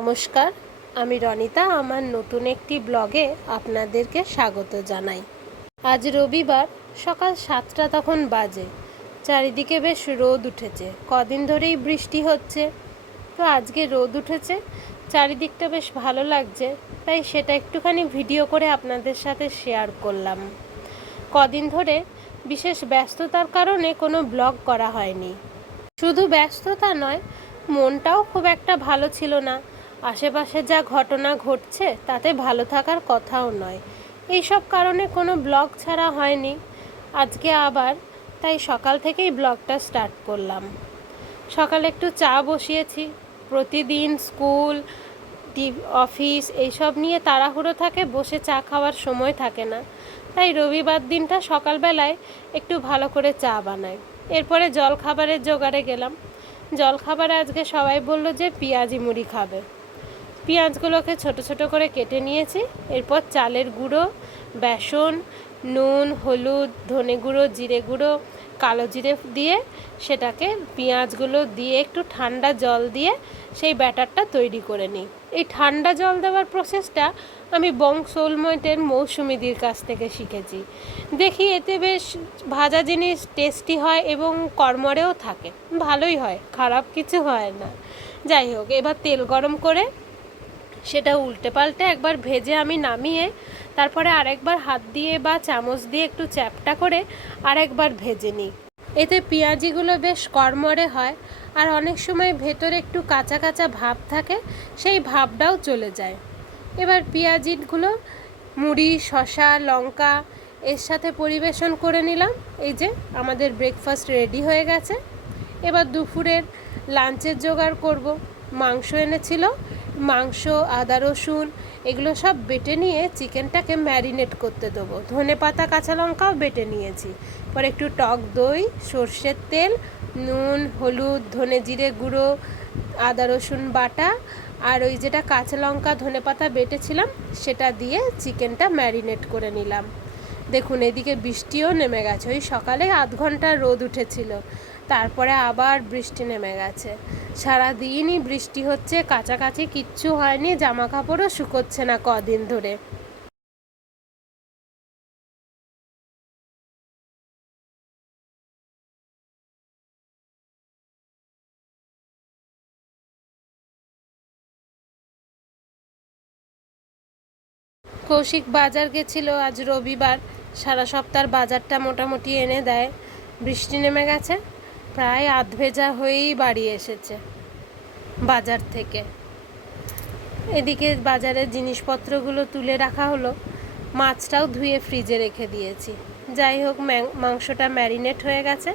নমস্কার, আমি রনিতা। আমার নতুন একটি ব্লগে আপনাদেরকে স্বাগত জানাই। আজ রবিবার, সকাল 7টা তখন বাজে। চারিদিকে বেশ রোদ উঠেছে। কদিন ধরেই বৃষ্টি হচ্ছে, তো আজকে রোদ উঠেছে, চারিদিকটা বেশ ভালো লাগছে, তাই সেটা একটুখানি ভিডিও করে আপনাদের সাথে শেয়ার করলাম। কদিন ধরে বিশেষ ব্যস্ততার কারণে কোনো ব্লগ করা হয়নি। শুধু ব্যস্ততা নয়, মনটাও খুব একটা ভালো ছিল না। আশেপাশে যা ঘটনা ঘটছে তাতে ভালো থাকার কথাও নয়। এইসব কারণে কোনো ব্লগ ছাড়া হয়নি। আজকে আবার তাই সকাল থেকেই ব্লগটা স্টার্ট করলাম। সকালে একটু চা বসিয়েছি। প্রতিদিন স্কুল, অফিস এইসব নিয়ে তাড়াহুড়ো থাকে, বসে চা খাওয়ার সময় থাকে না। তাই রবিবার দিনটা সকালবেলায় একটু ভালো করে চা বানাই। এরপরে জলখাবারের জোগাড়ে গেলাম। জলখাবারে আজকে সবাই বলল যে পেঁয়াজি মুড়ি খাবে। পেঁয়াজগুলোকে ছোট ছোট করে কেটে নিয়েছি। এরপর চালের গুঁড়ো, বেসন, নুন, হলুদ, ধনে গুঁড়ো, জিরে গুঁড়ো, কালো জিরে দিয়ে সেটাকে পেঁয়াজগুলো দিয়ে একটু ঠান্ডা জল দিয়ে সেই ব্যাটারটা তৈরি করে নিই। এই ঠান্ডা জল দেওয়ার প্রসেসটা আমি বংশোলমৈটের মৌসুমিদির কাছ থেকে শিখেছি। দেখি এতে বেশ ভাজা জিনিস টেস্টি হয় এবং কড়মড়েও থাকে, ভালোই হয়, খারাপ কিছু হয় না। যাই হোক, এবার তেল গরম করে সেটা উল্টে পাল্টে একবার ভেজে আমি নামিয়ে তারপরে আরেকবার হাত দিয়ে বা চামচ দিয়ে একটু চ্যাপটা করে আরেকবার ভেজে নিই। এতে পেঁয়াজিগুলো বেশ কড়মড়ে হয়, আর অনেক সময় ভেতরে একটু কাঁচা কাঁচা ভাব থাকে, সেই ভাবটাও চলে যায়। এবার পেঁয়াজিগুলো মুড়ি, শসা, লঙ্কা এর সাথে পরিবেশন করে নিলাম। এই যে আমাদের ব্রেকফাস্ট রেডি হয়ে গেছে। এবার দুপুরের লাঞ্চের জোগাড় করব। মাংস এনেছিল, মাংস, আদা রসুন এগুলো সব বেটে নিয়ে চিকেনটাকে ম্যারিনেট করতে দেবো। ধনেপাতা, কাঁচা লঙ্কাও বেটে নিয়েছি। পরে একটু টক দই, সর্ষের তেল, নুন, হলুদ, ধনে জিরে গুঁড়ো, আদা রসুন বাটা আর ওই যেটা কাঁচা লঙ্কা ধনেপাতা বেটেছিলাম সেটা দিয়ে চিকেনটা ম্যারিনেট করে নিলাম। দেখুন, এদিকে বৃষ্টিও নেমে গেছে। ওই সকালে আধ ঘন্টা রোদ উঠেছিল, তারপরে আবার বৃষ্টি নেমে গেছে। সারাদিনই বৃষ্টি হচ্ছে, কাছাকাছি কিচ্ছু হয়নি, জামা কাপড়ও শুকোচ্ছে না কদিন ধরে। কৌশিক বাজার গেছিল, আজ রবিবার, সারা সপ্তাহের বাজারটা মোটামুটি এনে দেয়। বৃষ্টি নেমে গেছে, প্রায় আধ ভেজা হয়েই বাড়ি এসেছে বাজার থেকে। এদিকে বাজারের জিনিসপত্রগুলো তুলে রাখা হলো, মাছটাও ধুয়ে ফ্রিজে রেখে দিয়েছি। যাই হোক, মাংসটা ম্যারিনেট হয়ে গেছে।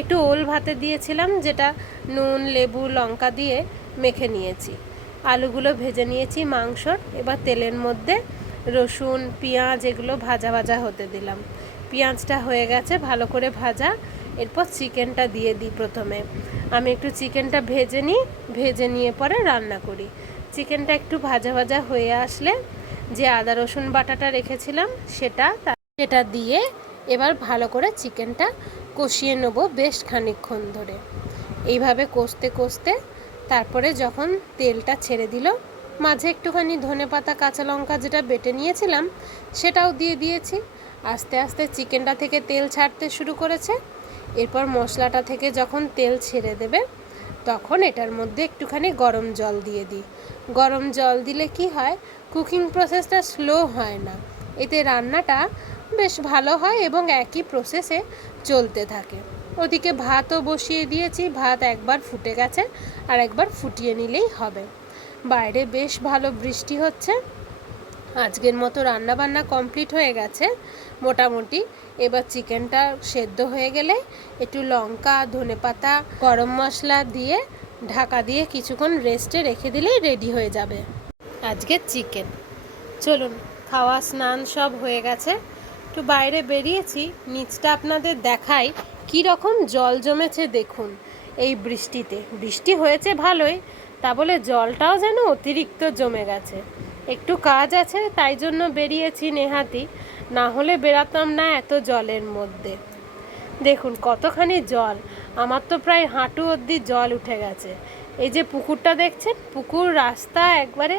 একটু ওল ভাতে দিয়েছিলাম, যেটা নুন, লেবু, লঙ্কা দিয়ে মেখে নিয়েছি। আলুগুলো ভেজে নিয়েছি মাংসর। এবার তেলের মধ্যে রসুন, পেঁয়াজ এগুলো ভাজা ভাজা হতে দিলাম। পেঁয়াজটা হয়ে গেছে ভালো করে ভাজা। এরপর চিকেনটা দিয়ে দিই। প্রথমে আমি একটু চিকেনটা ভেজে নিই, ভেজে নিয়ে পরে রান্না করি। চিকেনটা একটু ভাজা ভাজা হয়ে আসলে যে আদা রসুন বাটাটা রেখেছিলাম সেটা দিয়ে এবার ভালো করে চিকেনটা কষিয়ে নেব বেশ খানিকক্ষণ ধরে। এইভাবে কষতে কষতে তারপরে যখন তেলটা ছেড়ে দিল, মাঝে একটুখানি ধনেপাতা, কাঁচা লঙ্কা যেটা বেটে নিয়েছিলাম সেটাও দিয়ে দিয়েছি। আস্তে আস্তে চিকেনটা থেকে তেল ছাড়তে শুরু করেছে। এরপর মশলাটা থেকে যখন তেল ছেড়ে দেবে তখন এটার মধ্যে একটুখানি গরম জল দিয়ে দিই। গরম জল দিলে কি হয়, কুকিং প্রসেসটা স্লো হয় না, এতে রান্নাটা বেশ ভালো হয় এবং একই প্রসেসে চলতে থাকে। ওদিকে ভাতও বসিয়ে দিয়েছি। ভাত একবার ফুটে গেছে, আর একবার ফুটিয়ে নিলেই হবে। বাইরে বেশ ভালো বৃষ্টি হচ্ছে। আজকের মতো রান্নাবান্না কমপ্লিট হয়ে গেছে মোটামুটি। এবার চিকেনটা সেদ্ধ হয়ে গেলে একটু লঙ্কা, ধনেপাতা, গরম মশলা দিয়ে ঢাকা দিয়ে কিছুক্ষণ রেস্টে রেখে দিলেই রেডি হয়ে যাবে আজকের চিকেন। চলুন, খাওয়া স্নান সব হয়ে গেছে, একটু বাইরে বেরিয়েছি, নিচটা আপনাদের দেখাই কী রকম জল জমেছে। দেখুন, এই বৃষ্টিতে, বৃষ্টি হয়েছে ভালোই, তা বলে জলটাও যেন অতিরিক্ত জমে গেছে। একটু কাজ আছে তাই জন্য বেরিয়েছি নেহাতি, না হলে বেরাতাম না এত জলের মধ্যে। দেখুন কতখানি জল, আমার তো প্রায় হাঁটু অবধি জল উঠে গেছে। এই যে পুকুরটা দেখছেন, পুকুর রাস্তা একবারে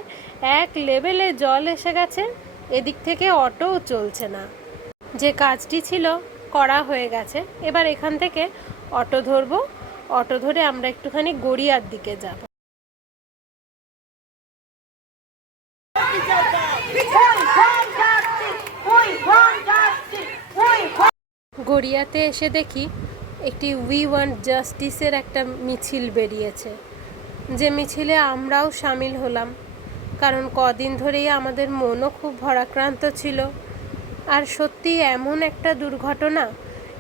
এক লেভেলে জল এসে গেছে, এদিক থেকে অটোও চলছে না। যে কাজটি ছিল করা হয়ে গেছে, এবার এখান থেকে অটো ধরবো, অটো ধরে আমরা একটুখানি গড়িয়ার দিকে যাব। গড়িয়াতে এসে দেখি একটি উই ওয়ান্ট জাস্টিসের একটা মিছিল বেরিয়েছে, যে মিছিলে আমরাও সামিল হলাম, কারণ কদিন ধরেই আমাদের মনও খুব ভারাক্রান্ত ছিল। আর সত্যি এমন একটা দুর্ঘটনা,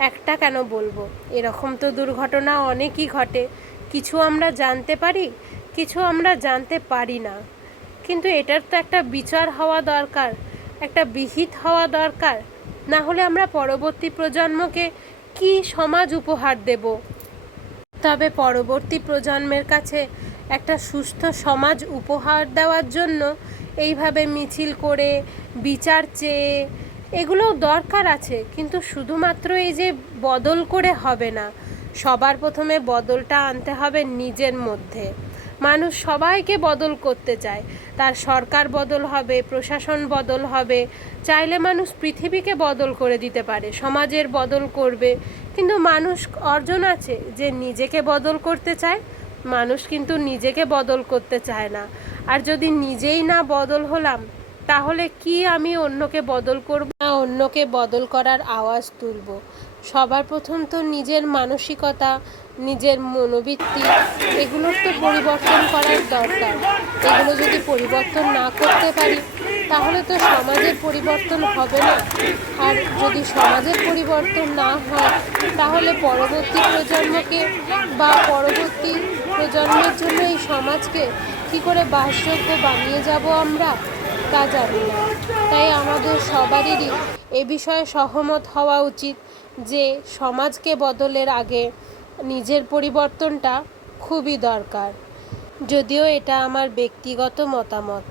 একটা কেন বলবো, এরকম তো দুর্ঘটনা অনেকই ঘটে। কিছু আমরা জানতে পারি, কিছু আমরা জানতে পারি না, কিন্তু এটার তো একটা বিচার হওয়া দরকার, একটা বিহিত হওয়া দরকার, না হলে আমরা পরবর্তী প্রজন্মকে কি সমাজ উপহার দেব? তবে পরবর্তী প্রজন্মের কাছে একটা সুস্থ সমাজ উপহার দেওয়ার জন্য এইভাবে মিছিল করে বিচার চেয়ে এগুলোও দরকার আছে, কিন্তু শুধুমাত্র এই যে বদল করে হবে না। সবার প্রথমে বদলটা আনতে হবে নিজের মধ্যে। মানুষ সবাইকে বদল করতে চায়, তার সরকার বদল হবে, প্রশাসন বদল হবে, চাইলে মানুষ পৃথিবীকে বদল করে দিতে পারে, সমাজের বদল করবে, কিন্তু মানুষ অর্জন আছে যে নিজেকে বদল করতে চায়। মানুষ কিন্তু নিজেকে বদল করতে চায় না। আর যদি নিজেই না বদল হলাম, তাহলে কি আমি অন্যকে বদল করব না অন্যকে বদল করার আওয়াজ তুলব? সবার প্রথম তো নিজের মানসিকতা, নিজের মনোবৃত্তি, এগুলোর তো পরিবর্তন করার দরকার। এগুলো যদি পরিবর্তন না করতে পারি, তাহলে তো সমাজের পরিবর্তন হবে না। আর যদি সমাজের পরিবর্তন না হয়, তাহলে পরবর্তী প্রজন্মকে বা পরবর্তী প্রজন্মের জন্য এই সমাজকে কী করে বাসযোগ্য বানিয়ে যাব আমরা, তা জানি না। তাই আমাদের সবারই এ বিষয়ে সহমত হওয়া উচিত যে সমাজকে বদলের আগে নিজের পরিবর্তনটা খুবই দরকার, যদিও এটা আমার ব্যক্তিগত মতামত।